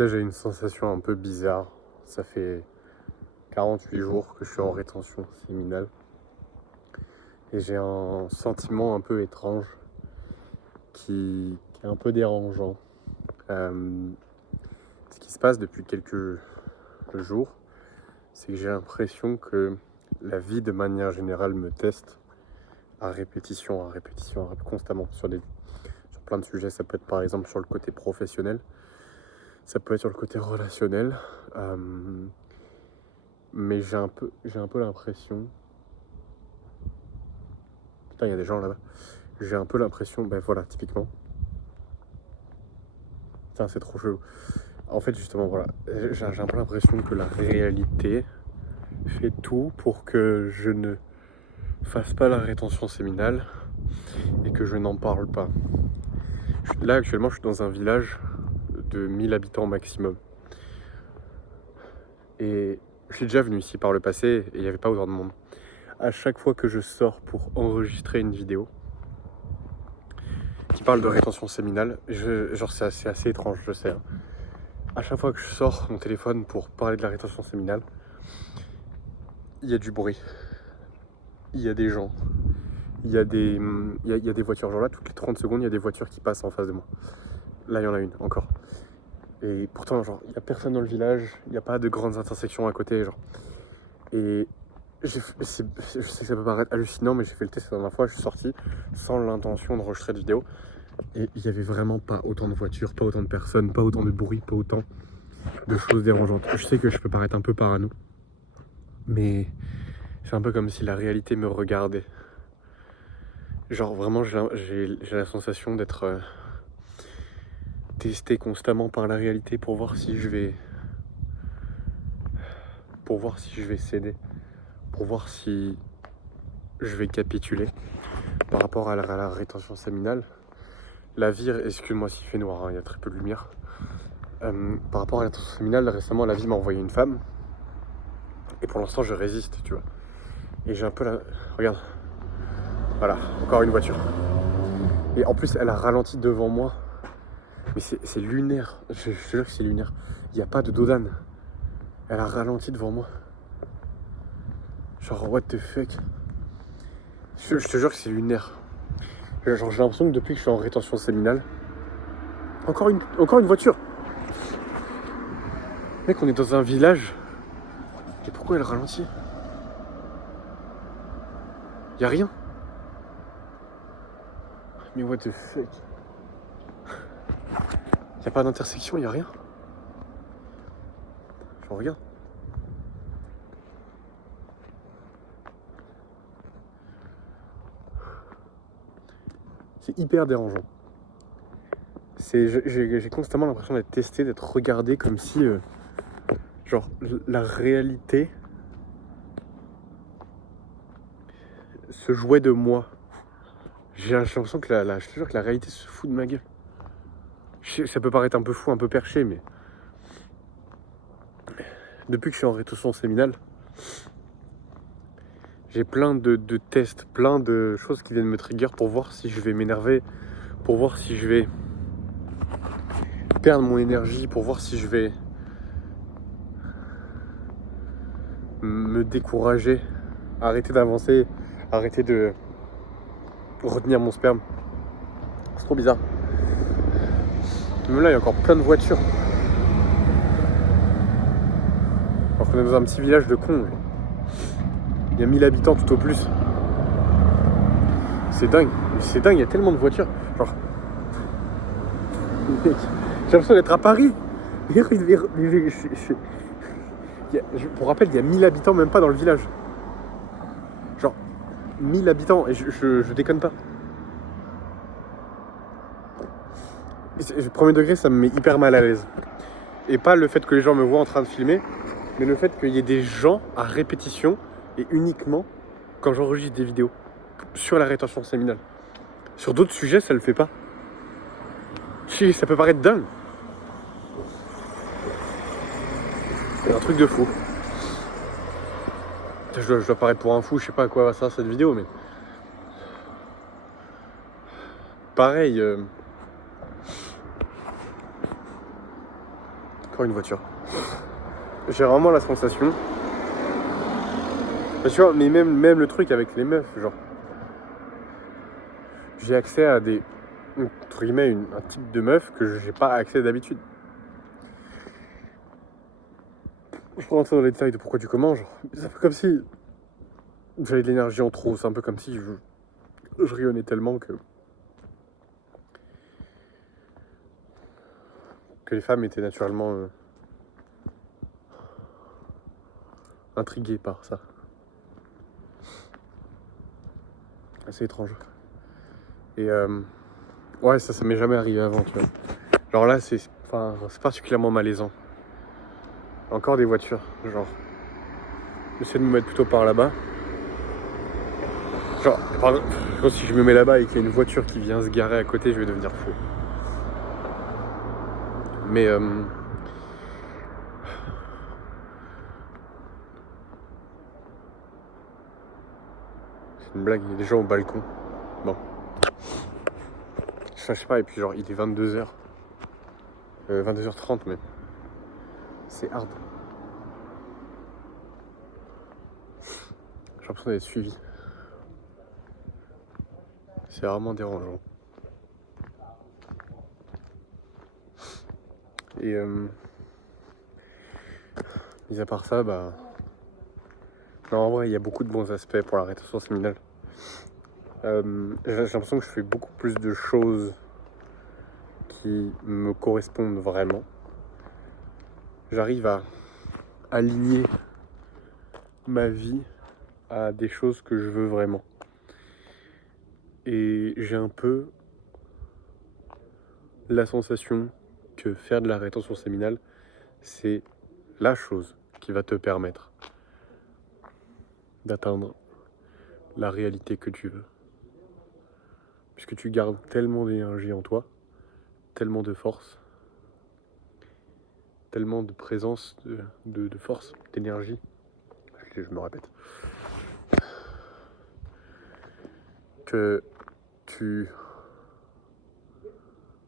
sais, j'ai une sensation un peu bizarre. Ça fait 48 jours que je suis en rétention séminale. Et j'ai un sentiment un peu étrange qui est un peu dérangeant. Ce qui se passe depuis quelques jours, c'est que j'ai l'impression que la vie de manière générale me teste à répétition, constamment sur plein de sujets. Ça peut être par exemple sur le côté professionnel, ça peut être sur le côté relationnel. Mais j'ai un peu l'impression... Putain, il y a des gens là-bas. J'ai un peu l'impression, ben voilà, typiquement. Putain, c'est trop chelou. En fait, justement, voilà, j'ai un peu l'impression que la réalité fait tout pour que je ne fasse pas la rétention séminale et que je n'en parle pas. Là, actuellement, je suis dans un village de 1000 habitants maximum. Et je suis déjà venu ici par le passé et il n'y avait pas autant de monde. À chaque fois que je sors pour enregistrer une vidéo qui parle de rétention séminale, genre c'est assez étrange, je sais. Hein. À chaque fois que je sors mon téléphone pour parler de la rétention séminale, il y a du bruit, il y a des gens, il y a des voitures. Genre là, toutes les 30 secondes, il y a des voitures qui passent en face de moi. Là, il y en a une encore. Et pourtant, genre, il n'y a personne dans le village, il n'y a pas de grandes intersections à côté, genre. Et je sais que ça peut paraître hallucinant, mais j'ai fait le test la dernière fois, je suis sorti sans l'intention d'enregistrer de vidéo. Et il n'y avait vraiment pas autant de voitures, pas autant de personnes, pas autant de bruit, pas autant de choses dérangeantes. Je sais que je peux paraître un peu parano, mais c'est un peu comme si la réalité me regardait. Genre vraiment, j'ai la sensation d'être testé constamment par la réalité pour voir si je vais céder, pour voir si je vais capituler par rapport à la rétention séminale. La vie, excuse-moi s'il fait noir, hein, il y a très peu de lumière. Par rapport à la rétention séminale, récemment la vie m'a envoyé une femme. Et pour l'instant je résiste, tu vois. Et j'ai un peu la... Regarde. Voilà, encore une voiture. Et en plus elle a ralenti devant moi. Mais c'est lunaire, je te jure que c'est lunaire. Il n'y a pas de dos-d'âne. Elle a ralenti devant moi. Genre what the fuck. Je te jure que c'est lunaire. Genre j'ai l'impression que depuis que je suis en rétention séminale... Encore une voiture. Mec, on est dans un village. Et pourquoi elle ralentit? Y'a rien. Mais what the fuck. Y'a pas d'intersection, y'a rien. Je regarde. C'est hyper dérangeant. J'ai constamment l'impression d'être testé, d'être regardé comme si... genre, la réalité se jouait de moi. J'ai l'impression que je te jure que la réalité se fout de ma gueule. Ça peut paraître un peu fou, un peu perché, mais... Depuis que je suis en rétention séminale, j'ai plein de tests, plein de choses qui viennent me trigger pour voir si je vais m'énerver, pour voir si je vais perdre mon énergie, pour voir si je vais me décourager, arrêter d'avancer, arrêter de retenir mon sperme. C'est trop bizarre. Même là, il y a encore plein de voitures. Alors qu'on est dans un petit village de cons. Il y a 1000 habitants tout au plus. C'est dingue. Il y a tellement de voitures. Genre... Mec, j'ai l'impression d'être à Paris. Pour rappel, il y a 1000 habitants, même pas dans le village. Genre, 1000 habitants, et je déconne pas. Premier degré, ça me met hyper mal à l'aise. Et pas le fait que les gens me voient en train de filmer, mais le fait qu'il y ait des gens à répétition, et uniquement quand j'enregistre des vidéos sur la rétention séminale. Sur d'autres sujets, ça le fait pas. Ça peut paraître dingue. C'est un truc de fou. Je dois paraître pour un fou, je sais pas à quoi va ça cette vidéo, mais... Pareil... fois une voiture. J'ai vraiment la sensation. Bah, tu vois, mais même le truc avec les meufs, genre. J'ai accès à des. Entre guillemets, un type de meuf que j'ai pas accès d'habitude. Je peux rentrer dans les détails de pourquoi tu comment, genre. C'est un peu comme si j'avais de l'énergie en trop. C'est un peu comme si je rayonnais tellement que les femmes étaient naturellement intriguées par ça. C'est étrange. Et ouais, ça m'est jamais arrivé avant, tu vois. Genre là, c'est particulièrement malaisant. Encore des voitures, genre. J'essaie de me mettre plutôt par là-bas. Genre, par exemple, si je me mets là-bas et qu'il y a une voiture qui vient se garer à côté, je vais devenir fou. Mais c'est une blague, il y a des gens au balcon. Bon. Je sais pas, et puis genre, il est 22h. 22h30 même. C'est hard. J'ai l'impression d'être suivi. C'est vraiment dérangeant. Et mis à part ça, bah. Non, en vrai, il y a beaucoup de bons aspects pour la rétention séminale. J'ai l'impression que je fais beaucoup plus de choses qui me correspondent vraiment. J'arrive à aligner ma vie à des choses que je veux vraiment. Et j'ai un peu la sensation que faire de la rétention séminale, c'est la chose qui va te permettre d'atteindre la réalité que tu veux. Puisque tu gardes tellement d'énergie en toi, tellement de force, tellement de présence, de force, d'énergie. Je me répète. Que tu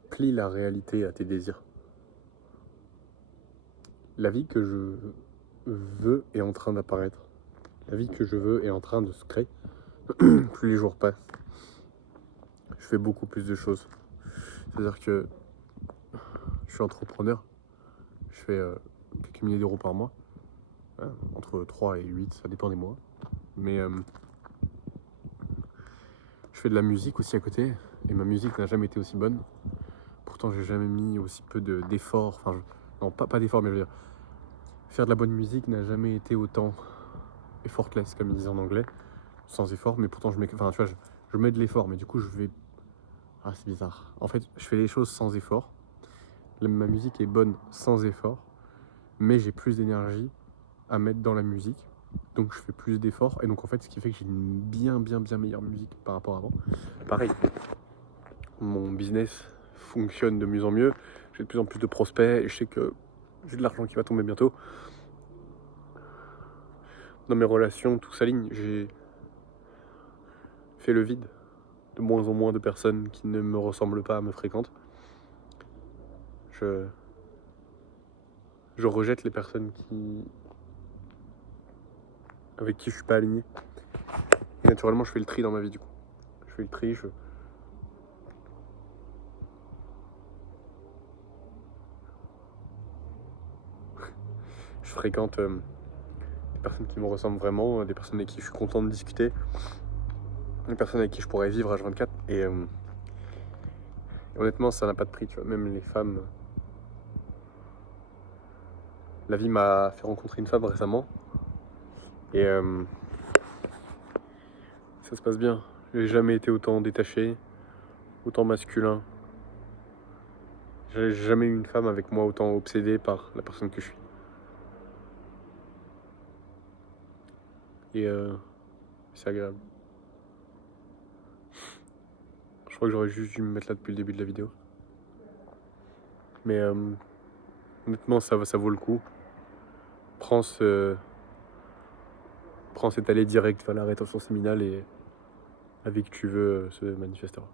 plies la réalité à tes désirs. La vie que je veux est en train d'apparaître. La vie que je veux est en train de se créer. Plus les jours passent, je fais beaucoup plus de choses. C'est-à-dire que je suis entrepreneur. Je fais quelques milliers d'euros par mois. Entre 3 et 8, ça dépend des mois. Mais je fais de la musique aussi à côté. Et ma musique n'a jamais été aussi bonne. Pourtant, j'ai jamais mis aussi peu d'efforts. Enfin, non, pas d'efforts, mais je veux dire, faire de la bonne musique n'a jamais été autant effortless, comme ils disent en anglais, sans effort. Mais pourtant, je mets de l'effort, mais du coup, je vais. Ah, c'est bizarre. En fait, je fais les choses sans effort. Ma musique est bonne sans effort, mais j'ai plus d'énergie à mettre dans la musique. Donc, je fais plus d'efforts. Et donc, en fait, ce qui fait que j'ai une bien meilleure musique par rapport à avant. Pareil, mon business fonctionne de mieux en mieux. J'ai de plus en plus de prospects et je sais que j'ai de l'argent qui va tomber bientôt. Dans mes relations, tout s'aligne. J'ai fait le vide. De moins en moins de personnes qui ne me ressemblent pas me fréquentent. Je rejette les personnes avec qui je suis pas aligné. Et naturellement, je fais le tri dans ma vie du coup. Je fais le tri, je fréquente des personnes qui me ressemblent vraiment, des personnes avec qui je suis content de discuter, des personnes avec qui je pourrais vivre H24. Et honnêtement, ça n'a pas de prix, tu vois. Même les femmes. La vie m'a fait rencontrer une femme récemment. Et ça se passe bien. J'ai jamais été autant détaché, autant masculin. J'ai jamais eu une femme avec moi autant obsédée par la personne que je suis. Et c'est agréable. Je crois que j'aurais juste dû me mettre là depuis le début de la vidéo. Mais honnêtement, ça vaut le coup. Prends cette allée directe vers la rétention séminale et la vie que tu veux se manifestera.